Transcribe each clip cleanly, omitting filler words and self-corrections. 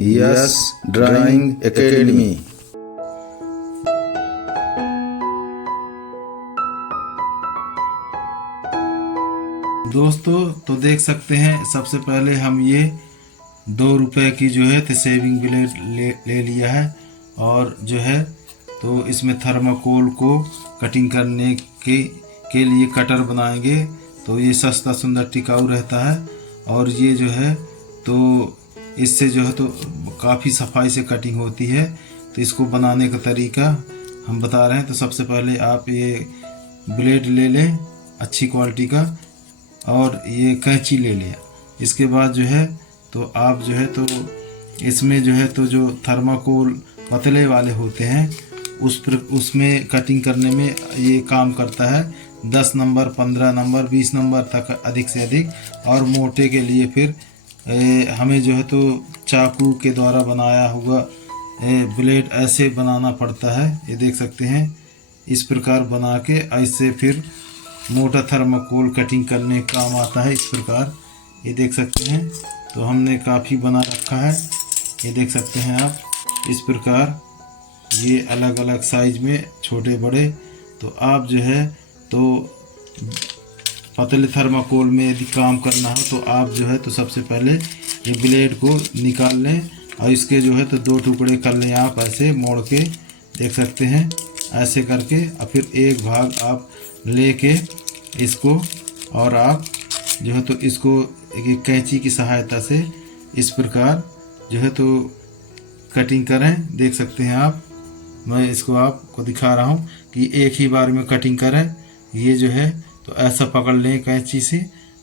Yes drawing academy. दोस्तों तो देख सकते हैं, सबसे पहले हम ये 2 रुपए की जो है तो सेविंग ब्लेड ले लिया है और जो है तो इसमें थर्माकोल को कटिंग करने के लिए कटर बनाएंगे। तो ये सस्ता सुंदर टिकाऊ रहता है और ये जो है तो इससे जो है तो काफ़ी सफाई से कटिंग होती है। तो इसको बनाने का तरीका हम बता रहे हैं। तो सबसे पहले आप ये ब्लेड ले लें अच्छी क्वालिटी का और ये कैंची ले लें। इसके बाद जो है तो आप जो है तो इसमें जो है तो जो थर्माकोल पतले वाले होते हैं उसमें कटिंग करने में ये काम करता है। 10 नंबर 15 नंबर 20 नंबर तक अधिक से अधिक। और मोटे के लिए फिर हमें जो है तो चाकू के द्वारा बनाया हुआ ब्लेड ऐसे बनाना पड़ता है। ये देख सकते हैं, इस प्रकार बना के ऐसे फिर मोटा थर्माकोल कटिंग करने काम आता है। इस प्रकार ये देख सकते हैं, तो हमने काफ़ी बना रखा है। ये देख सकते हैं आप, इस प्रकार ये अलग अलग साइज में छोटे बड़े। तो आप जो है तो पतले थर्माकोल में यदि काम करना हो तो आप जो है तो सबसे पहले ये ब्लेड को निकाल लें और इसके जो है तो 2 टुकड़े कर लें आप ऐसे मोड़ के। देख सकते हैं ऐसे करके और फिर एक भाग आप लेके इसको और आप जो है तो इसको एक कैंची की सहायता से इस प्रकार जो है तो कटिंग करें। देख सकते हैं आप, मैं इसको आपको दिखा रहा हूँ कि एक ही बार में कटिंग करें। ये जो है तो ऐसा पकड़ लें कैंची से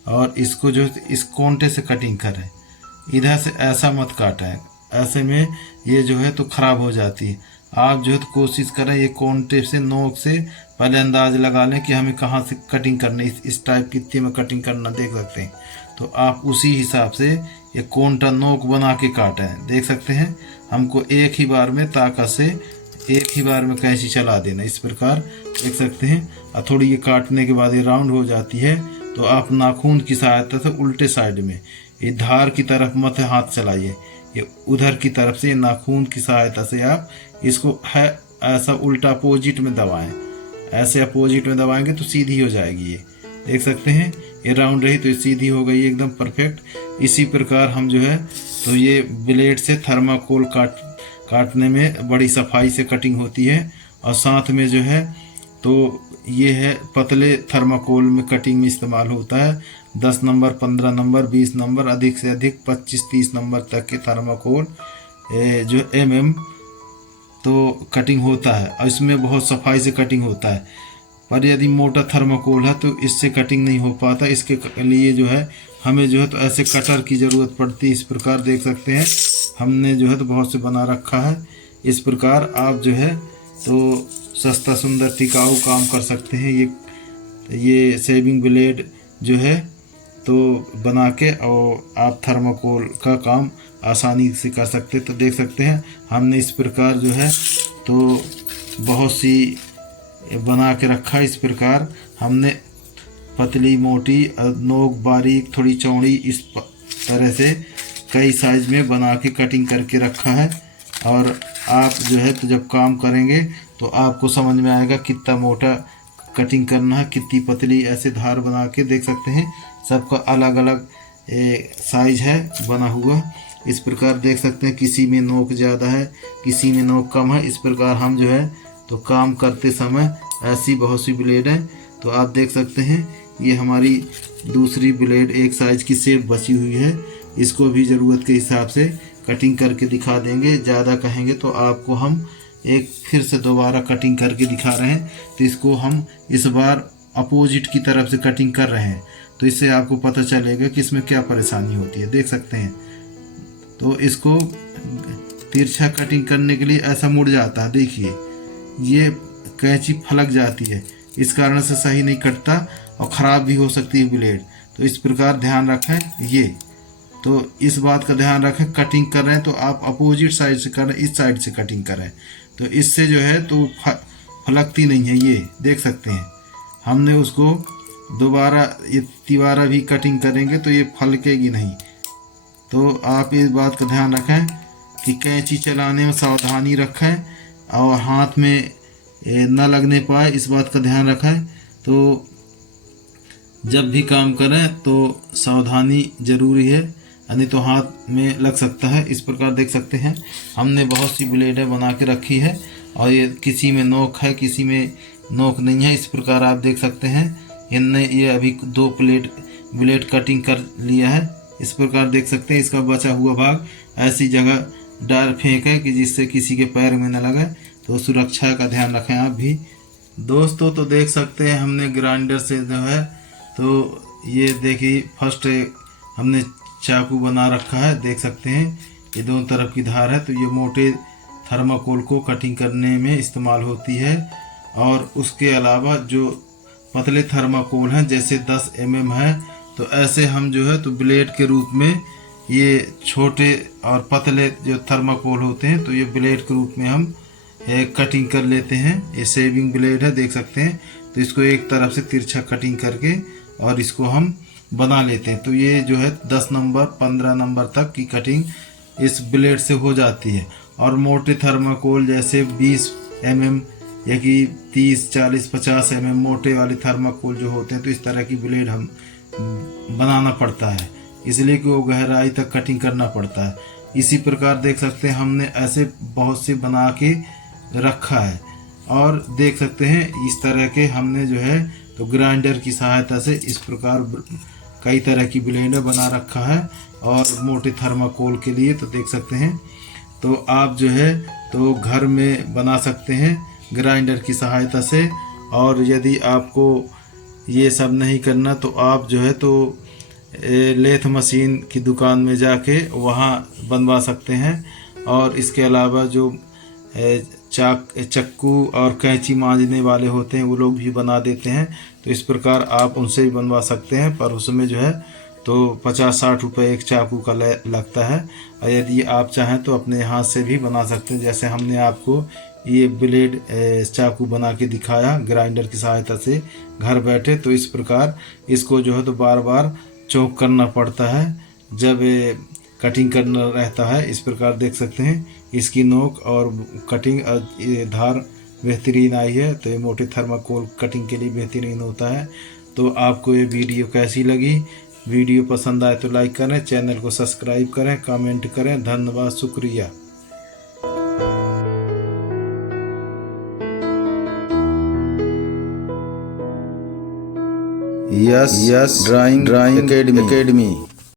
और इसको जो इस कोंटे से कटिंग करें, इधर से ऐसा मत काटें, ऐसे में ये जो है तो ख़राब हो जाती है। आप जो है तो कोशिश करें ये कोंटे से नोक से पहले अंदाज लगा लें कि हमें कहाँ से कटिंग करनी, इस टाइप की में कटिंग करना। देख सकते हैं तो आप उसी हिसाब से ये कोंटा नोक बना के काटें। देख सकते हैं, हमको एक ही बार में ताकत से एक ही बार में कैंची चला देना इस प्रकार। देख सकते हैं और थोड़ी ये काटने के बाद ये राउंड हो जाती है तो आप नाखून की सहायता से उल्टे साइड में ये धार की तरफ मत हाथ चलाइए, ये उधर की तरफ से नाखून की सहायता से आप इसको है ऐसा उल्टा अपोजिट में दबाएं। ऐसे अपोजिट में दबाएंगे तो सीधी हो जाएगी। ये देख सकते हैं, ये राउंड रही तो ये सीधी हो गई एकदम परफेक्ट। इसी प्रकार हम जो है तो ये ब्लेड से थर्माकोल काटने में बड़ी सफाई से कटिंग होती है। और साथ में जो है तो ये है पतले थर्माकोल में कटिंग में इस्तेमाल होता है। 10 नंबर 15 नंबर 20 नंबर अधिक से अधिक 25-30 नंबर तक के थर्माकोल जो तो कटिंग होता है और इसमें बहुत सफाई से कटिंग होता है। पर यदि मोटा थर्माकोल है तो इससे कटिंग नहीं हो पाता। इसके लिए जो है हमें जो है तो ऐसे कटर की ज़रूरत पड़ती है। इस प्रकार देख सकते हैं हमने जो है तो बहुत से बना रखा है। इस प्रकार आप जो है तो सस्ता सुंदर टिकाऊ काम कर सकते हैं। ये सेविंग ब्लेड जो है तो बना के और आप थर्माकोल का काम आसानी से कर सकते। तो देख सकते हैं हमने इस प्रकार जो है तो बहुत सी बना के रखा है। इस प्रकार हमने पतली मोटी नोक बारीक थोड़ी चौड़ी इस तरह से कई साइज में बना के कटिंग करके रखा है। और आप जो है तो जब काम करेंगे तो आपको समझ में आएगा कितना मोटा कटिंग करना है, कितनी पतली ऐसे धार बना के। देख सकते हैं सबका अलग अलग साइज है बना हुआ। इस प्रकार देख सकते हैं किसी में नोक ज़्यादा है, किसी में नोक कम है। इस प्रकार हम जो है तो काम करते समय ऐसी बहुत सी ब्लेड है। तो आप देख सकते हैं ये हमारी दूसरी ब्लेड एक साइज की सेफ बची हुई है। इसको भी ज़रूरत के हिसाब से कटिंग करके दिखा देंगे। ज़्यादा कहेंगे तो आपको हम एक फिर से दोबारा कटिंग करके दिखा रहे हैं। तो इसको हम इस बार अपोजिट की तरफ से कटिंग कर रहे हैं तो इससे आपको पता चलेगा कि इसमें क्या परेशानी होती है। देख सकते हैं तो इसको तिरछा कटिंग करने के लिए ऐसा मुड़ जाता है। देखिए ये कैंची फलक जाती है, इस कारण से सही नहीं कटता और ख़राब भी हो सकती है ब्लेड। तो इस प्रकार ध्यान रखें। ये तो इस बात का ध्यान रखें, कटिंग कर रहे हैं तो आप अपोजिट साइड से करें, इस साइड से कटिंग करें तो इससे जो है तो फलकती नहीं है। ये देख सकते हैं हमने उसको दोबारा ये तिबारा भी कटिंग करेंगे तो ये फलकेगी नहीं। तो आप इस बात का ध्यान रखें कि कैंची चलाने में सावधानी रखें और हाथ में न लगने पाए, इस बात का ध्यान रखें। तो जब भी काम करें तो सावधानी ज़रूरी है, नहीं तो हाथ में लग सकता है। इस प्रकार देख सकते हैं हमने बहुत सी ब्लेडें बना के रखी है और ये किसी में नोक है, किसी में नोक नहीं है। इस प्रकार आप देख सकते हैं इनने ये अभी 2 ब्लेड कटिंग कर लिया है। इस प्रकार देख सकते हैं इसका बचा हुआ भाग ऐसी जगह डाल फेंके कि जिससे किसी के पैर में न लगे। तो सुरक्षा का ध्यान रखें आप भी दोस्तों। तो देख सकते हैं हमने ग्राइंडर से जो है तो ये देखिए फर्स्ट हमने चाकू बना रखा है, देख सकते हैं ये दोनों तरफ की धार है। तो ये मोटे थर्माकोल को कटिंग करने में इस्तेमाल होती है। और उसके अलावा जो पतले थर्माकोल हैं जैसे 10 mm है, तो ऐसे हम जो है तो ब्लेड के रूप में ये छोटे और पतले जो थर्माकोल होते हैं तो ये ब्लेड के रूप में हम कटिंग कर लेते हैं। ये शेविंग ब्लेड है, देख सकते हैं। तो इसको एक तरफ से तिरछा कटिंग करके और इसको हम बना लेते हैं। तो ये जो है 10 नंबर 15 नंबर तक की कटिंग इस ब्लेड से हो जाती है। और मोटे थर्माकोल जैसे 20 mm या कि 30, 40, 50 mm मोटे वाले थर्माकोल जो होते हैं तो इस तरह की ब्लेड हम बनाना पड़ता है, इसलिए कि वो गहराई तक कटिंग करना पड़ता है। इसी प्रकार देख सकते हैं हमने ऐसे बहुत से बना के रखा है। और देख सकते हैं इस तरह के हमने जो है तो ग्राइंडर की सहायता से इस प्रकार कई तरह की ब्लेड बना रखा है। और मोटे थर्माकोल के लिए तो देख सकते हैं तो आप जो है तो घर में बना सकते हैं ग्राइंडर की सहायता से। और यदि आपको ये सब नहीं करना तो आप जो है तो लेथ मशीन की दुकान में जाके वहाँ बनवा सकते हैं। और इसके अलावा जो चक्कू और कैंची मांजने वाले होते हैं वो लोग भी बना देते हैं। तो इस प्रकार आप उनसे भी बनवा सकते हैं, पर उसमें जो है तो 50-60 रुपये एक चाकू का लगता है। और यदि आप चाहें तो अपने हाथ से भी बना सकते हैं, जैसे हमने आपको ये ब्लेड चाकू बना के दिखाया ग्राइंडर की सहायता से घर बैठे। तो इस प्रकार इसको जो है तो बार बार चौक करना पड़ता है जब कटिंग करना रहता है। इस प्रकार देख सकते हैं इसकी नोक और कटिंग धार बेहतरीन आई है। तो ये मोटे थर्माकोल कटिंग के लिए बेहतरीन होता है। तो आपको ये वीडियो कैसी लगी? वीडियो पसंद आए तो लाइक करें, चैनल को सब्सक्राइब करें, कमेंट करें। धन्यवाद, शुक्रिया। Yes drawing academy.